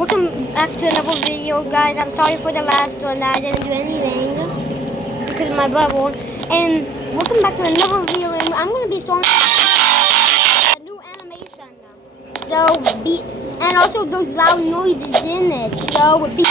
Welcome back to another video, guys. I'm sorry for the last one that I didn't do anything because of my bubble. And welcome back to another video, and I'm gonna be showing a new animation. And also those loud noises in it. So be.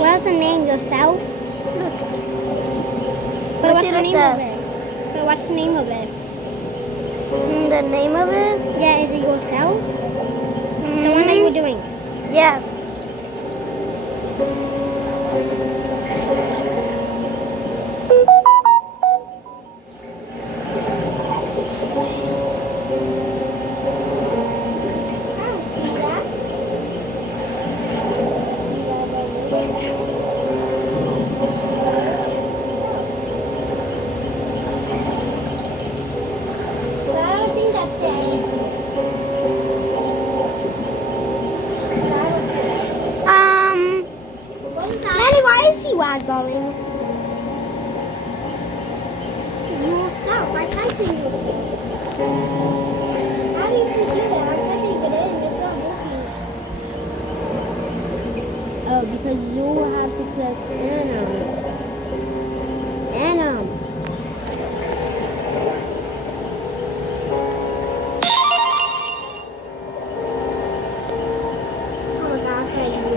What's the name? Yourself? Look. But what's the name of it? But what's the name of it? The name of it? Yeah, is it yourself? The one that you were doing? Yeah. I don't see that. bad, darling. Yourself. I typed in yourself. How do you do that? I can't even get in. It's not working. Oh, because you have to click animals. Animals. Oh my gosh, I do.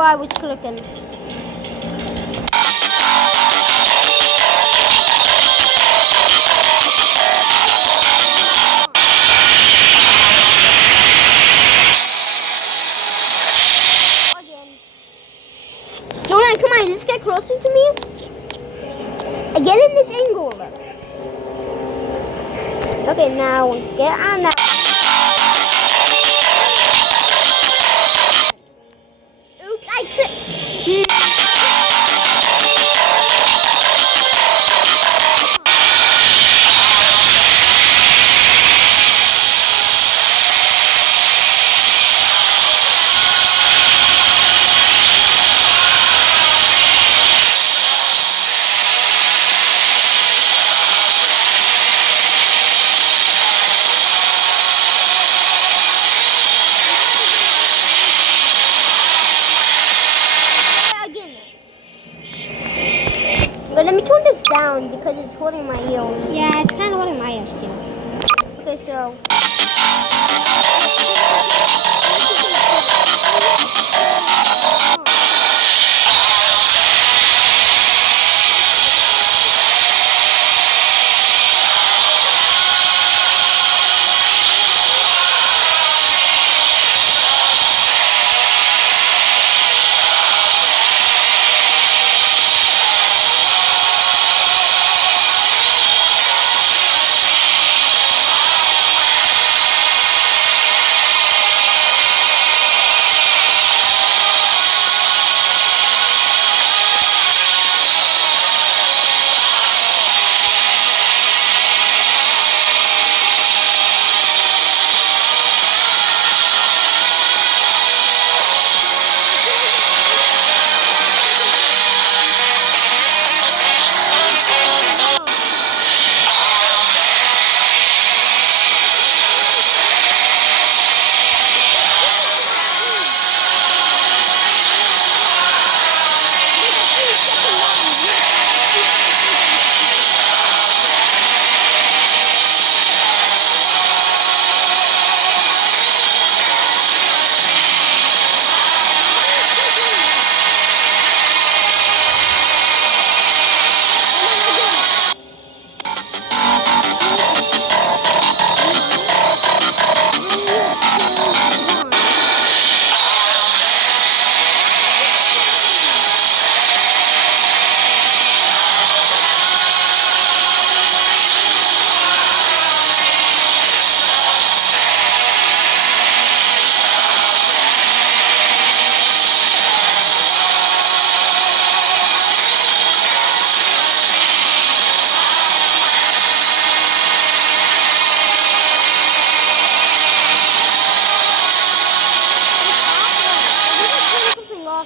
where I was clicking. Again. Jordan, come on, just get closer to me. Get in this angle. Okay, now get on that. Oops, I clicked. But let me turn this down because it's holding my ears. Yeah, it's kind of holding my ears too. Okay, so.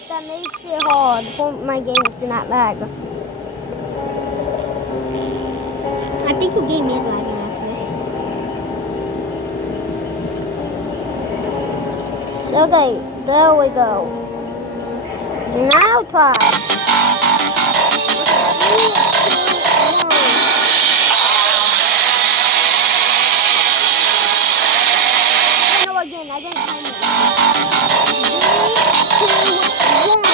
That makes it hard for my games to not lag. I think your game is lagging actually. Okay, there we go. Now try. No, again, I didn't time it. 3, 2, 1.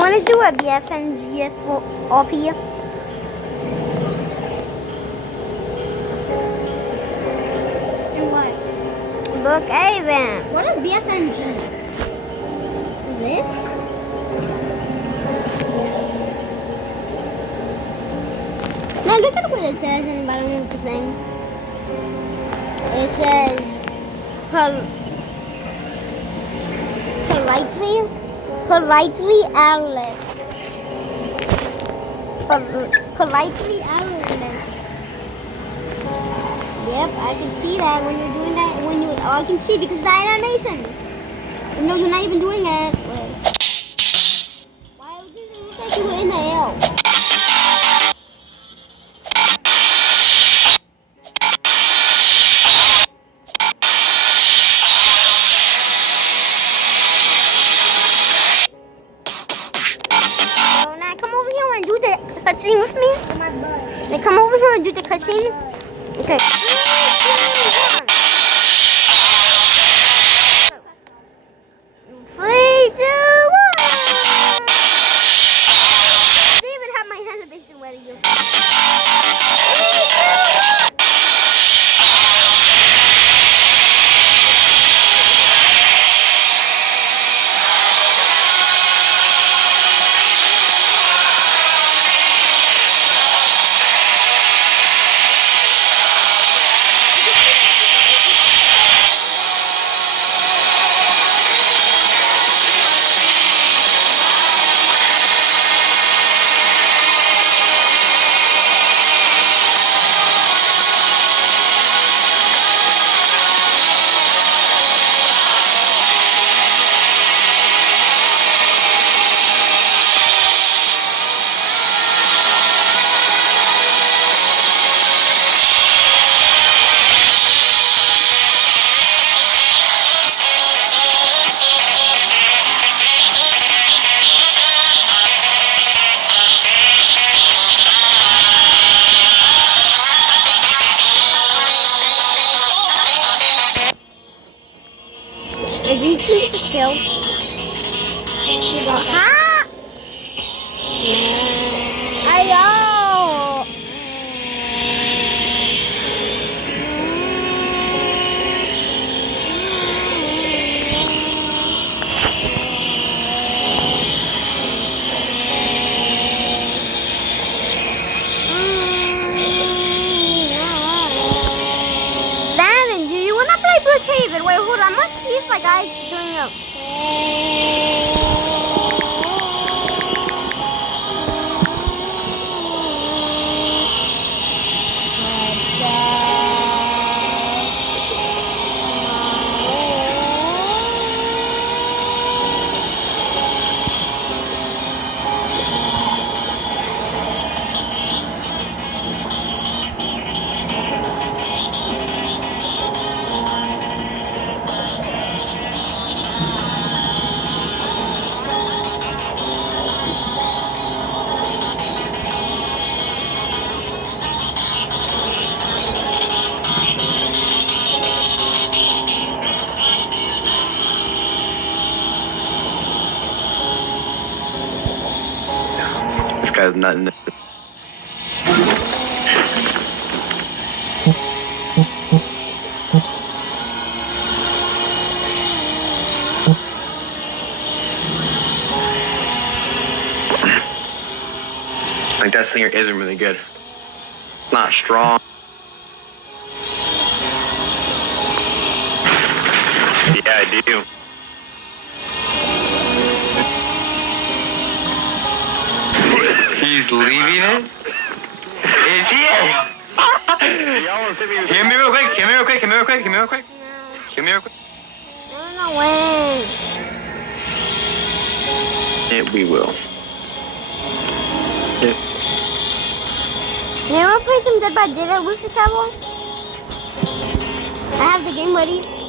want to do a BFNG up here? And what? Look, Avon. What is BFNG? This? Now look at what it says in the bottom of the thing. It says politely Alice. Politely Alice. Yep, I can see that when you're doing that. I can see because of the animation. No, you're not even doing it. Why does it look like you were in the L? Cutscene with me? My butt. Then come over here and do the cutscene. Okay. 3, 2, 1. 3, 2, 1. They even have my animation ready. 3, 2, 1. Did you see the skill? You go, ha! Ayo! Landon, do you want to play Brookhaven? Wait, hold on. Let's see if my guy's doing it. This guy's nothing. Like that singer isn't really good. It's not strong. Yeah, I do. He's leaving it? Is he? Hear me real quick. Hear me real quick. Hear me real quick. Hear me real quick. Hear me real quick. I don't know when. We will. Yeah. You want to play some Dead by Daylight with the table? I have the game ready.